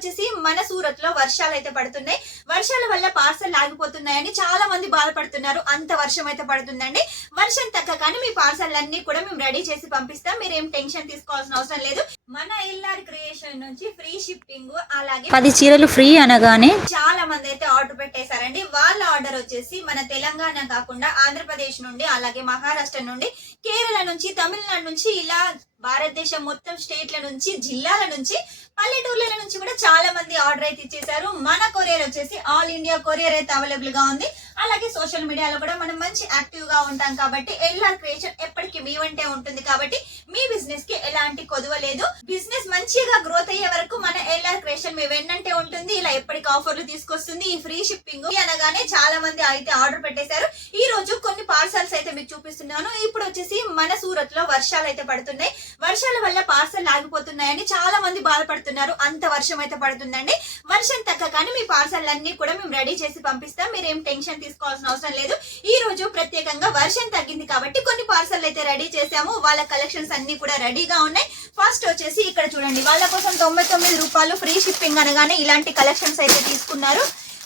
వచ్చేసి మన సూరత్ లో వర్షాలు అయితే పడుతున్నాయి. వర్షాల వల్ల పార్సల్ ఆగిపోతున్నాయని చాలా మంది బాధపడుతున్నారు. అంత వర్షం అయితే పడుతుందండి. వర్షం తగ్గగానే మీ పార్సల్ అన్ని కూడా మేము రెడీ చేసి పంపిస్తాం. మీరేం టెన్షన్ తీసుకోవాల్సిన అవసరం లేదు. మన ఎల్ఆర్ క్రియేషన్ నుంచి ఫ్రీ షిప్పింగ్, అలాగే 10 చీరలు ఫ్రీ అనగానే చాలా మంది అయితే ఆర్డర్ పెట్టేశారండి. వాళ్ళ ఆర్డర్ వచ్చేసి మన తెలంగాణ కాకుండా ఆంధ్రప్రదేశ్ నుండి, అలాగే మహారాష్ట్ర నుండి, కేరళ నుంచి, తమిళనాడు నుంచి, ఇలా భారతదేశం మొత్తం స్టేట్ల నుంచి, జిల్లాల నుంచి, పల్లెటూర్ల నుంచి కూడా చాలా మంది ఆర్డర్ అయితే ఇచ్చేసారు. మన కొరియర్ వచ్చేసి ఆల్ ఇండియా కొరియర్ అయితే అవైలబుల్ గా ఉంది. అలాగే సోషల్ మీడియాలో కూడా మనం మంచి యాక్టివ్ గా ఉంటాం కాబట్టి ఎల్ఆర్ క్రియేషన్ ఎప్పటికీ మీ వెంటే ఉంటుంది. కాబట్టి మీ బిజినెస్ కి ఎలాంటి కొదువ లేదు. బిజినెస్ మంచిగా గ్రోత్ అయ్యే వరకు మన ఎల్ఆర్ క్రియేషన్ మీ వెన్నంటే ఉంటుంది. ఇలా ఎప్పటికి ఆఫర్లు తీసుకొస్తుంది. ఈ ఫ్రీ షిప్పింగ్ అనగానే చాలా మంది అయితే ఆర్డర్ పెట్టేశారు. ఈ రోజు కొన్ని పార్సల్స్ అయితే మీకు చూపిస్తున్నాను. ఇప్పుడు వచ్చేసి మన సూరత్ లో వర్షాలు అయితే పడుతున్నాయి. వర్షాల వల్ల పార్సల్ ఆగిపోతున్నాయని చాలా మంది బాధపడుతున్నారు. అంత వర్షం అయితే పడుతుందండి. వర్షం తగ్గగానే మీ పార్సల్ అన్ని కూడా మేము రెడీ చేసి పంపిస్తాం. మీరేం టెన్షన్ తీసుకోవాల్సిన అవసరం లేదు. ఈ రోజు ప్రత్యేకంగా వర్షం తగ్గింది కాబట్టి కొన్ని పార్సల్ అయితే రెడీ చేసాము. వాళ్ళ కలెక్షన్స్ అన్ని కూడా రెడీగా ఉన్నాయి. ఫస్ట్ వచ్చేసి ఇక్కడ చూడండి, వాళ్ళ కోసం 99 రూపాయలు ఫ్రీ షిప్పింగ్ అనగానే ఇలాంటి కలెక్షన్స్ అయితే తీసుకున్నారు.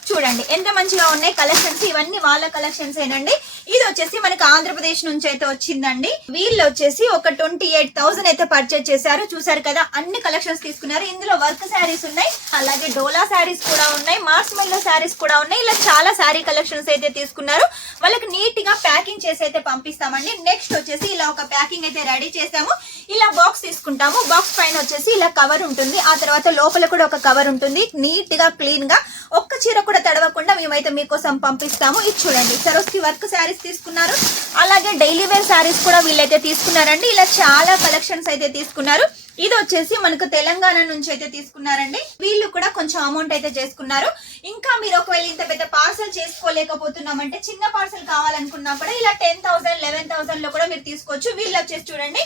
చూడండి ఎంత మంచిగా ఉన్నాయి కలెక్షన్స్. ఇవన్నీ వాళ్ళ కలెక్షన్స్ ఏనండి. ఇది వచ్చేసి మనకి ఆంధ్రప్రదేశ్ నుంచి అయితే వచ్చిందండి. వీళ్ళు వచ్చేసి ఒక 28,000 అయితే పర్చేజ్ చేశారు. చూసారు కదా, అన్ని కలెక్షన్స్ తీసుకున్నారు. ఇందులో వర్క్ శారీస్ ఉన్నాయి, అలాగే డోలా శారీస్ కూడా ఉన్నాయి, మార్స్మెల్లో శారీస్ కూడా ఉన్నాయి. ఇలా చాలా శారీ కలెక్షన్స్ అయితే తీసుకున్నారు. వాళ్ళకి నీట్ గా ప్యాకింగ్ చేసి అయితే పంపిస్తామండి. నెక్స్ట్ వచ్చేసి ఇలా ఒక ప్యాకింగ్ అయితే రెడీ చేసాము. ఇలా బాక్స్ తీసుకుంటాము. బాక్స్ పైన వచ్చేసి ఇలా కవర్ ఉంటుంది. ఆ తర్వాత లోపల కూడా ఒక కవర్ ఉంటుంది. నీట్ గా క్లీన్ గా ఒక్క చీర కూడా తడవకుండా మేమైతే మీకోసం పంపిస్తాము. ఇది చూడండి, సరోస్కి వర్క్ శారీస్ తీసుకున్నారు. అలాగే డైలీ వేర్ శారీస్ కూడా వీళ్ళైతే తీసుకున్నారండి. ఇలా చాలా కలెక్షన్స్ అయితే తీసుకున్నారు. ఇది వచ్చేసి మనకు తెలంగాణ నుంచి అయితే తీసుకున్నారండి. వీళ్ళు కూడా కొంచెం అమౌంట్ అయితే చేసుకున్నారు. ఇంకా మీరు ఒకవేళ ఇంత పెద్ద పార్సల్ చేసుకోలేకపోతున్నామంటే, చిన్న పార్సల్ కావాలనుకున్నా కూడా ఇలా 10,000, 11,000 లో కూడా మీరు తీసుకోవచ్చు. వీళ్ళు వచ్చేసి చూడండి,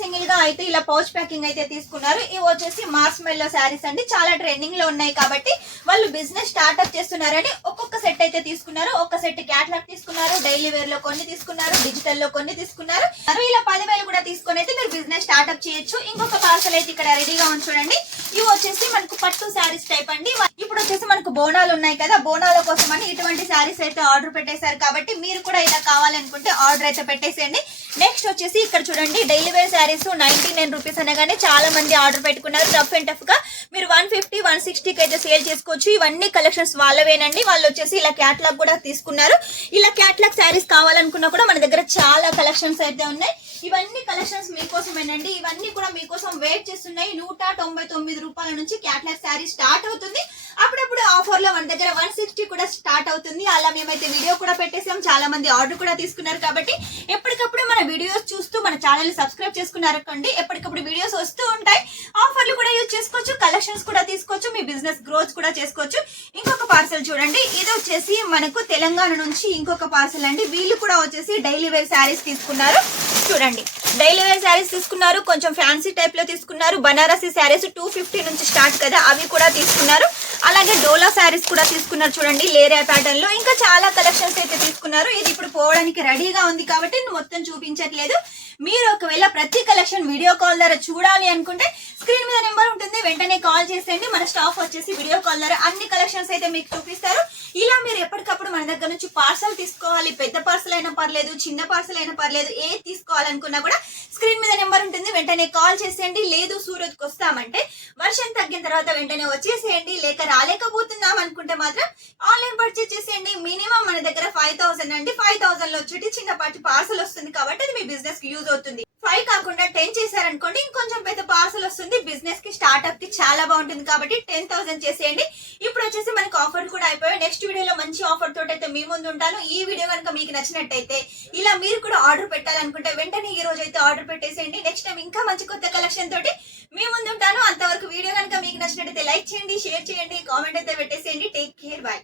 సింగిల్ గా అయితే ఇలా పౌచ్ ప్యాకింగ్ అయితే తీసుకున్నారు. ఇవి వచ్చేసి మార్స్మెల్లో శారీస్ అండి. చాలా ట్రెండింగ్ లో ఉన్నాయి కాబట్టి వాళ్ళు బిజినెస్ స్టార్ట్అప్ చేస్తున్నారని ఒక్కొక్క సెట్ అయితే తీసుకున్నారు. ఒక సెట్ క్యాట్లాగ్ తీసుకున్నారు, డైలీ వేర్ లో కొన్ని తీసుకున్నారు, డిజిటల్ లో కొన్ని తీసుకున్నారు. ఇలా 10,000 కూడా తీసుకొని అయితే మీరు బిజినెస్ స్టార్ట్అప్ చేయొచ్చు. ఇంకొక పార్సల్ అయితే ఇక్కడ రెడీగా ఉంది చూడండి. ఇవి వచ్చేసి మనకు పట్టు శారీస్ టైప్ అండి. ఇప్పుడు వచ్చేసి మనకు బోనాలు ఉన్నాయి కదా, బోనాల కోసం అని ఇటువంటి శారీస్ అయితే ఆర్డర్ పెట్టేశారు. కాబట్టి మీరు కూడా ఇలా కావాలనుకుంటే ఆర్డర్ అయితే పెట్టేసేయండి. నెక్స్ట్ వచ్చేసి ఇక్కడ చూడండి, డైలీ వేర్ శారీస్ 99 రూపీస్ అనగానే చాలా మంది ఆర్డర్ పెట్టుకున్నారు. రఫ్ అండ్ టఫ్ గా మీరు 150, 160కి అయితే సేల్ చేసుకోవచ్చు. ఇవన్నీ కలెక్షన్స్ వాళ్ళవేనండి. వాళ్ళు వచ్చేసి ఇలా క్యాట్లాగ్ కూడా తీసుకున్నారు. ఇలా క్యాట్లాగ్ శారీస్ కావాలనుకున్నా కూడా మన దగ్గర చాలా కలెక్షన్స్ అయితే ఉన్నాయి. ఇవన్నీ కలెక్షన్స్ మీకోసమేనండి. ఇవన్నీ కూడా మీకోసం వెయిట్ చేస్తున్నాయి. 199 రూపాయల నుంచి క్యాట్లాగ్ శారీ స్టార్ట్ అవుతుంది. అప్పుడప్పుడు ఆఫర్ లో మన దగ్గర 160 కూడా స్టార్ట్ అవుతుంది. అలా మేమైతే వీడియో కూడా పెట్టేసాం. చాలా మంది ఆర్డర్ కూడా తీసుకున్నారు. కాబట్టి ఎప్పటికప్పుడు మన వీడియోస్ చూస్తూ మన ఛానల్ ని సబ్స్క్రైబ్ చేసుకున్నారనుకోండి, ఎప్పటికప్పుడు వీడియోస్ వస్తూ ఉంటాయి. ఆఫర్లు కూడా యూజ్ చేసుకోవచ్చు, కలెక్షన్స్ కూడా తీసుకోవచ్చు, మీ బిజినెస్ గ్రోత్ కూడా చేసుకోవచ్చు. ఇంకొక పార్సల్ చూడండి, ఇది వచ్చేసి మనకు తెలంగాణ నుంచి ఇంకొక పార్సల్ అండి. వీళ్ళు కూడా వచ్చేసి డైలీ వేర్ శారీస్ తీసుకున్నారు. చూడండి, డైలీ వేర్ శారీస్ తీసుకున్నారు. కొంచెం ఫ్యాన్సీ టైప్ లో తీసుకున్నారు. బనారసీ శారీస్ 250 నుంచి స్టార్ట్ కదా, అవి కూడా తీసుకున్నారు. అలాగే డోలా శారీస్ కూడా తీసుకున్నారు. చూడండి, లేరియా ప్యాటర్న్ లో ఇంకా చాలా కలెక్షన్స్ అయితే తీసుకున్నారు. ఇది ఇప్పుడు పోవడానికి రెడీగా ఉంది కాబట్టి మొత్తం చూపించట్లేదు. మీరు ఒకవేళ ప్రతి కలెక్షన్ వీడియో కాల్ ద్వారా చూడాలి అనుకుంటే స్క్రీన్ మీద నెంబర్ ఉంటుంది, వెంటనే కాల్ చేసేయండి. మన స్టాఫ్ వచ్చేసి వీడియో కాల్ ద్వారా అన్ని కలెక్షన్స్ అయితే మీకు చూపిస్తారు. ఇలా మీరు ఎప్పటికప్పుడు మన దగ్గర నుంచి పార్సల్ తీసుకోవాలి. పెద్ద పార్సల్ అయినా పర్లేదు, చిన్న పార్సల్ అయినా పర్లేదు, ఏది తీసుకోవాలనుకున్నా కూడా స్క్రీన్ మీద నెంబర్ ఉంటుంది, వెంటనే కాల్ చేసేయండి. లేదు సూరత్ కు వస్తామంటే వర్షం తగ్గిన తర్వాత వెంటనే వచ్చేసేయండి. లేక రాలేకపోతున్నాం అనుకుంటే మాత్రం ఆన్లైన్ పర్చేస్ చేసేయండి. మినిమం మన దగ్గర 5,000 అండి. 5,000 లో వచ్చి చిన్నపాటి పార్సల్ వస్తుంది కాబట్టి అది మీ బిజినెస్ కి యూజ్ అవుతుంది. 5 కాకుండా 10 చేశారనుకోండి, ఇంకొంచెం పెద్ద పార్సల్ వస్తుంది. బిజినెస్ కి స్టార్ట్అప్ కి చాలా బాగుంటుంది కాబట్టి 10,000 చేసేయండి. ఇప్పుడు వచ్చేసి మనకి ఆఫర్ కూడా అయిపోయాయి. నెక్స్ట్ వీడియోలో మంచి ఆఫర్ తోటి అయితే మీ ముందు ఉంటాను. ఈ వీడియో కనుక మీకు నచ్చినట్టయితే, ఇలా మీరు కూడా ఆర్డర్ పెట్టాలనుకుంటే వెంటనే ఈ రోజు అయితే ఆర్డర్ పెట్టేసేయండి. నెక్స్ట్ టైం ఇంకా మంచి కొత్త కలెక్షన్ తోటి మీ ముందు ఉంటాను. అంతవరకు వీడియో కనుక మీకు నచ్చినట్టయితే లైక్ చేయండి, షేర్ చేయండి, కామెంట్ అయితే పెట్టేసేయండి. Take care, by.